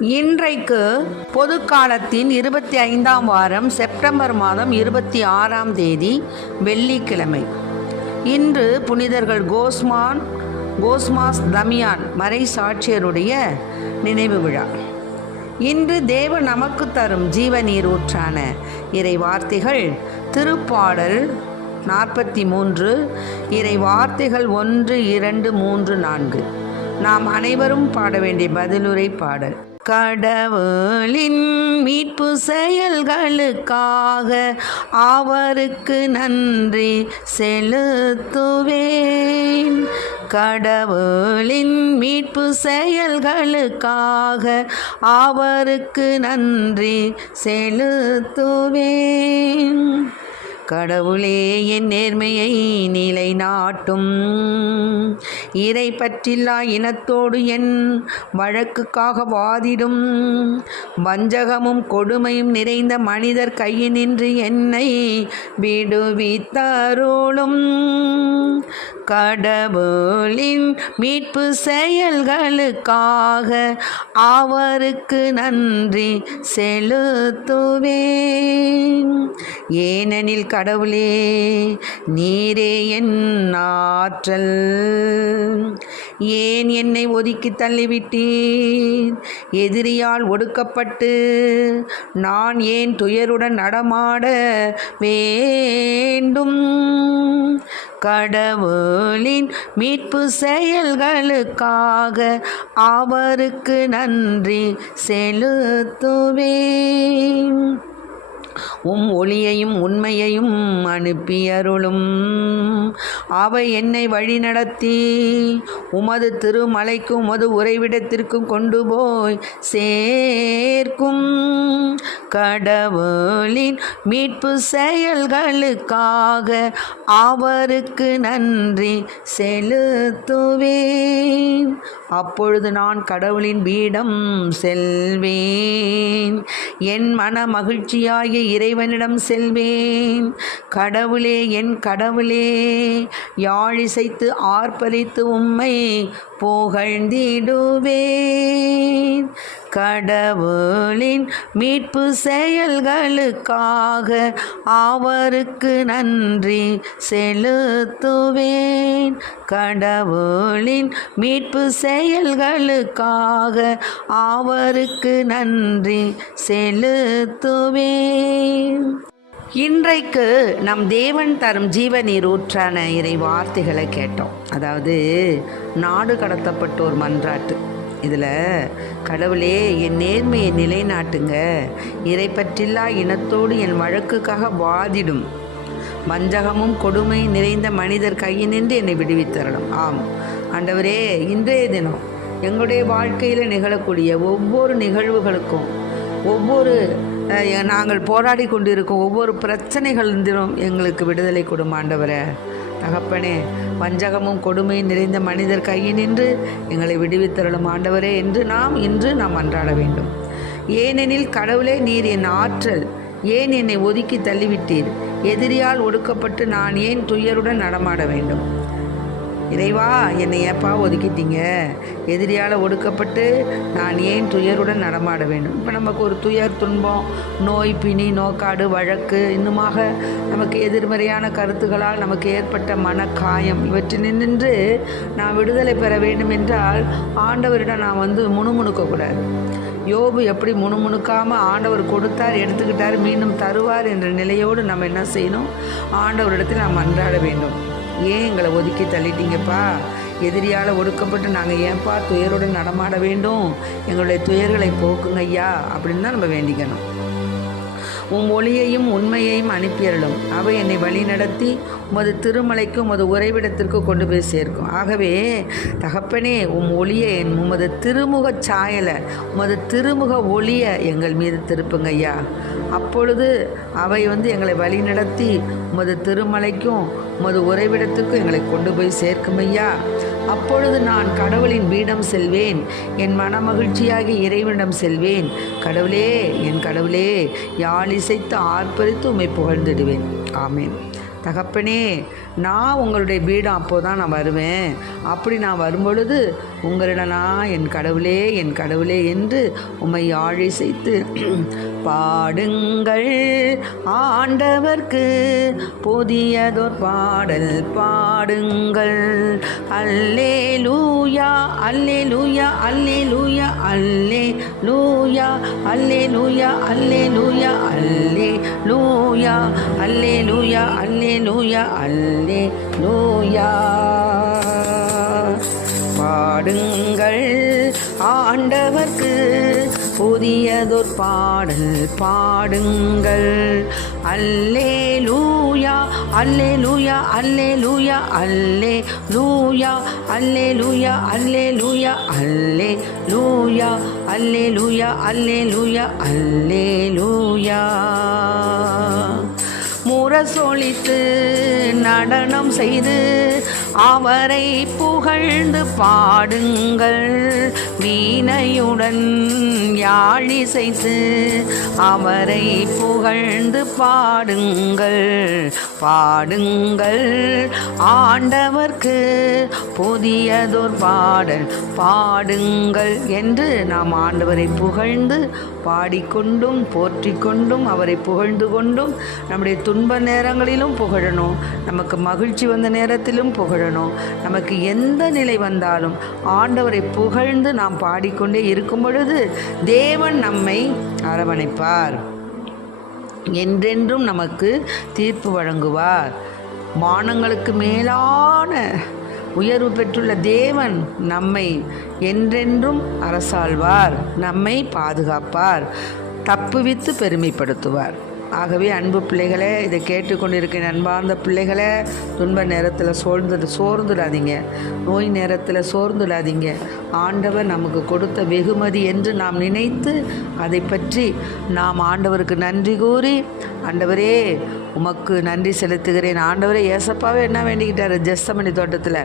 இன்றைக்கு பொதுக்காலத்தின் 25ஆம் வாரம் செப்டம்பர் மாதம் 26ஆம் தேதி வெள்ளிக்கிழமை. இன்று புனிதர்கள் கோஸ்மாஸ் தமியான் மறை சாட்சியருடைய நினைவு விழா. இன்று தேவன் நமக்கு தரும் ஜீவ நீர் ஊற்றான இறை வார்த்தைகள் திருப்பாடல் 43, இறை வார்த்தைகள் 1, 2, 3, 4. நாம் அனைவரும் பாட வேண்டிய பதிலுரை பாடல். கடவுளின் மீட்பு செயல்களுக்காக அவருக்கு நன்றி செலுத்துவேன். கடவுளின் மீட்பு செயல்களுக்காக அவருக்கு நன்றி செலுத்துவேன். கடவுளே என் நேர்மையை நிலைநாட்டும். இறை பற்றில்லா இனத்தோடு என் வழக்குக்காக வாதிடும். வஞ்சகமும் கொடுமையும் நிறைந்த மனிதர் கையினின்று என்னை விடுவித்தருளும். கடவுளின் மீட்பு செயல்களுக்காக அவருக்கு நன்றி செலுத்துவேன். ஏனெனில் கடவுளே நீரே என் ஆற்றல். ஏன் என்னை ஒதுக்கி தள்ளிவிட்டீர்? எதிரியால் ஒடுக்கப்பட்டு நான் ஏன் துயருடன் நடமாட வேண்டும்? கடவுளின் மீட்பு செயல்களுக்காக அவருக்கு நன்றி செலுத்துவேன். ஒளியையும் உண்மையையும் அனுப்பியருளும். அவை என்னை வழிநடத்தி உமது திருமலைக்கும் உமது உறைவிடத்திற்கும் கொண்டு போய் சேர்க்கும். கடவுளின் மீட்பு செயல்களுக்காக அவருக்கு நன்றி செலுத்துவேன். அப்பொழுது நான் கடவுளின் பீடம் செல்வேன். என் மன மகிழ்ச்சியாகிய இறைவனிடம் செல்வேன். கடவுளே என் கடவுளே, யாழிசைத்து ஆர்ப்பரித்து உம்மை புகழ்ந்திடுவேன். கடவுளின் மீட்பு செயல்களுக்காக அவருக்கு நன்றி செலுத்துவேன். கடவுளின் மீட்பு செயல்களுக்காக அவருக்கு நன்றி செலுத்துவேன். இன்றைக்கு நம் தேவன் தரும் ஜீவ நீர் ஊற்றான இறை வார்த்தைகளை கேட்டோம். அதாவது நாடு கடத்தப்பட்டோர் மன்றாட்டு. இதில் கடவுளே என் நேர்மையை நிலைநாட்டுங்க. இறை பற்றில்லா இனத்தோடு என் வழக்குக்காக வாதிடும். வஞ்சகமும் கொடுமை நிறைந்த மனிதர் கையினின்று என்னை விடுவித்தரணும். ஆம் ஆண்டவரே, இன்றைய தினம் எங்களுடைய வாழ்க்கையில் நிகழக்கூடிய ஒவ்வொரு நிகழ்வுகளுக்கும், ஒவ்வொரு நாங்கள் போராடி கொண்டிருக்கும் ஒவ்வொரு பிரச்சனைகளிலும் எங்களுக்கு விடுதலை கொடும் ஆண்டவரே. தகப்பனே, வஞ்சகமும் கொடுமையும் நிறைந்த மனிதர் கையினின்று எங்களை விடுவித்தருளும் ஆண்டவரே என்று இன்று நாம் அன்றாட வேண்டும். ஏனெனில் கடவுளே நீர் என் ஆற்றல். ஏன் என்னை ஒதுக்கி தள்ளிவிட்டீர்? எதிரியால் ஒடுக்கப்பட்டு நான் ஏன் துயருடன் நடமாட வேண்டும்? இறைவா, என்னை ஏப்பா ஒதுக்கிட்டீங்க? எதிரியால் ஒடுக்கப்பட்டு நான் ஏன் துயருடன் நடமாட வேண்டும்? இப்போ நமக்கு ஒரு துயர், துன்பம், நோய், பிணி, நோக்காடு, வழக்கு, இன்னுமாக நமக்கு எதிர்மறையான கருத்துக்களால் நமக்கு ஏற்பட்ட மனக்காயம் இவற்றினின்று நான் விடுதலை பெற வேண்டும் என்றால் ஆண்டவரிடம் நான் முணுமுணுக்கக்கூடாது. யோபு எப்படி முணுமுணுக்காமல் ஆண்டவர் கொடுத்தார், எடுத்துக்கிட்டார், மீண்டும் தருவார் என்ற நிலையோடு நம்ம என்ன செய்யணும்? ஆண்டவரிடத்தில் நாம் அன்றாட வேண்டும். ஏன் எங்களை ஒதுக்கி தள்ளிட்டீங்கப்பா? எதிரியால் ஒடுக்கப்பட்டு நாங்கள் ஏன்பா துயருடன் நடமாட வேண்டும்? எங்களுடைய துயர்களை போக்குங்க ஐயா அப்படின்னு தான் நம்ம வேண்டிக்கணும். ஒளியையும் உண்மையையும் அனுப்பியருளும். அவை என்னை வழி நடத்தி உமது திருமலைக்கு உமது உறைவிடத்திற்கு கொண்டு போய் சேர்க்கும். ஆகவே தகப்பனே, ஒளியை உமது திருமுக சாயலை, உமது திருமுக ஒளியை எங்கள் மீது திருப்புங்க ஐயா. அப்பொழுது அவை எங்களை வழி நடத்தி உமது திருமலைக்கும் உமது உறைவிடத்திற்கும் எங்களை கொண்டு போய் சேர்க்கும் ஐயா. அப்பொழுது நான் கடவுளின் பீடம் செல்வேன். என் மனமகிழ்ச்சியாகி இறைவனிடம் செல்வேன். கடவுளே என் கடவுளே, யாழிசைத்து ஆர்ப்பரித்து உம்மை புகழ்ந்திடுவேன். ஆமேன். தகப்பனே, நான் உங்களுடைய பீடம் அப்போது தான் நான் வருவேன். அப்படி நான் வரும்பொழுது உங்களிடனா என் கடவுளே என்று உம்மை ஆழிசைத்து பாடுங்கள் ஆண்டவர்க்கு புதியதோர் பாடல் பாடுங்கள். அல்லேலூயா அல்லேலூயா அல்லேலூயா அல்லேலூயா அல்லேலூயா அல்லேலூயா அல்லேலூயா அல்லேலூயா அல்லேலூயா அல்லேலூயா. பாடுங்கள் ஆண்டவர்க்கு புதியதோர் பாடல் பாடுங்கள். அல்லேலூயா அல்லேலூயா அல்லேலூயா அல்லேலூயா அல்லேலூயா அல்லேலூயா அல்லேலூயா அல்லேலூயா அல்லேலூயா அல்லேலூயா. முரசொலித்து நடனம் செய்து அவரை புகழ்ந்து பாடுங்கள். வீணையுடன் யாழிசைத்து அவரை புகழ்ந்து பாடுங்கள். பாடுங்கள் ஆண்டவர்க்கு புதியதோர் பாடல் பாடுங்கள் என்று நாம் ஆண்டவரை புகழ்ந்து பாடிக்கொண்டும் போற்றிக்கொண்டும் அவரை புகழ்ந்து கொண்டும் நம்முடைய துன்ப நேரங்களிலும் புகழணும், நமக்கு மகிழ்ச்சி வந்த நேரத்திலும் புகழணும். நமக்கு எந்த நிலை வந்தாலும் ஆண்டவரை புகழ்ந்து நாம் பாடிக்கொண்டே இருக்கும் பொழுது தேவன் நம்மை அரவணைப்பார், என்றென்றும் நமக்கு தீர்ப்பு வழங்குவார். வானங்களுக்கு மேலான உயர்வு பெற்றுள்ள தேவன் நம்மை என்றென்றும் அரசாழ்வார், நம்மை பாதுகாப்பார், தப்புவித்து பெருமைப்படுத்துவார். ஆகவே அன்பு பிள்ளைகளே, இதை கேட்டுக்கொண்டிருக்கிற அன்பார்ந்த பிள்ளைகளே, துன்ப நேரத்தில் சோர்ந்துடாதீங்க, நோய் நேரத்தில் சோர்ந்துடாதீங்க. ஆண்டவர் நமக்கு கொடுத்த வெகுமதி என்று நாம் நினைத்து அதை பற்றி நாம் ஆண்டவருக்கு நன்றி கூறி, ஆண்டவரே உமக்கு நன்றி செலுத்துகிறேன். ஆண்டவரே, ஏசப்பாவே என்ன வேண்டிக்கிட்டார் ஜெஸ்தமனி தோட்டத்தில்,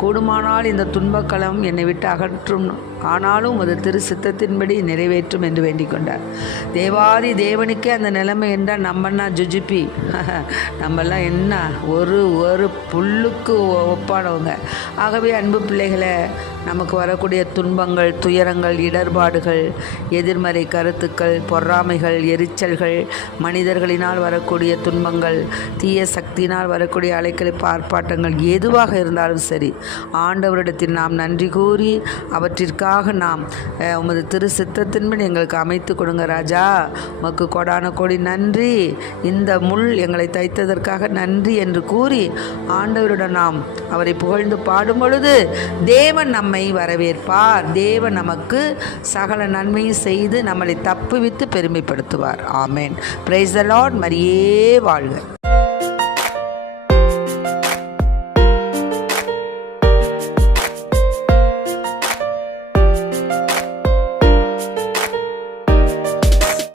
கூடுமானால் இந்த துன்பக்களம் என்னை விட்டு அகற்றும், ஆனாலும் அது திரு சித்தத்தின்படி நிறைவேற்றும் என்று வேண்டிக் கொண்டார். தேவாதி தேவனுக்கே அந்த நிலைமை என்றால் நம்மன்னா ஜுஜிப்பி, நம்மெல்லாம் என்ன ஒரு புல்லுக்கு ஒப்பானவங்க. ஆகவே அன்பு பிள்ளைகளை, நமக்கு வரக்கூடிய துன்பங்கள், துயரங்கள், இடர்பாடுகள், எதிர்மறை கருத்துக்கள், பொறாமைகள், எரிச்சல்கள், மனிதர்களினால் வரக்கூடிய துன்பங்கள், தீய சக்தியினால் வரக்கூடிய அலைக்கழிப்பு ஆர்ப்பாட்டங்கள் எதுவாக இருந்தாலும் சரி, ஆண்டவரிடத்தில் நாம் நன்றி கூறி அவற்றிற்காக நாம் உமது திரு சித்தத்தின்படி எங்களுக்கு அமைத்து கொடுங்க ராஜா, உமக்கு கொடான கோடி நன்றி, இந்த முள் எங்களை தைத்ததற்காக நன்றி என்று கூறி ஆண்டவருடன் நாம் அவரை புகழ்ந்து பாடும் பொழுது தேவன் நம்மை வரவேற்பார். தேவன் நமக்கு சகல நன்மையும் செய்து நம்மளை தப்புவித்து பெருமைப்படுத்துவார். ஆமென். Praise the Lord. மரியே வாழ்க.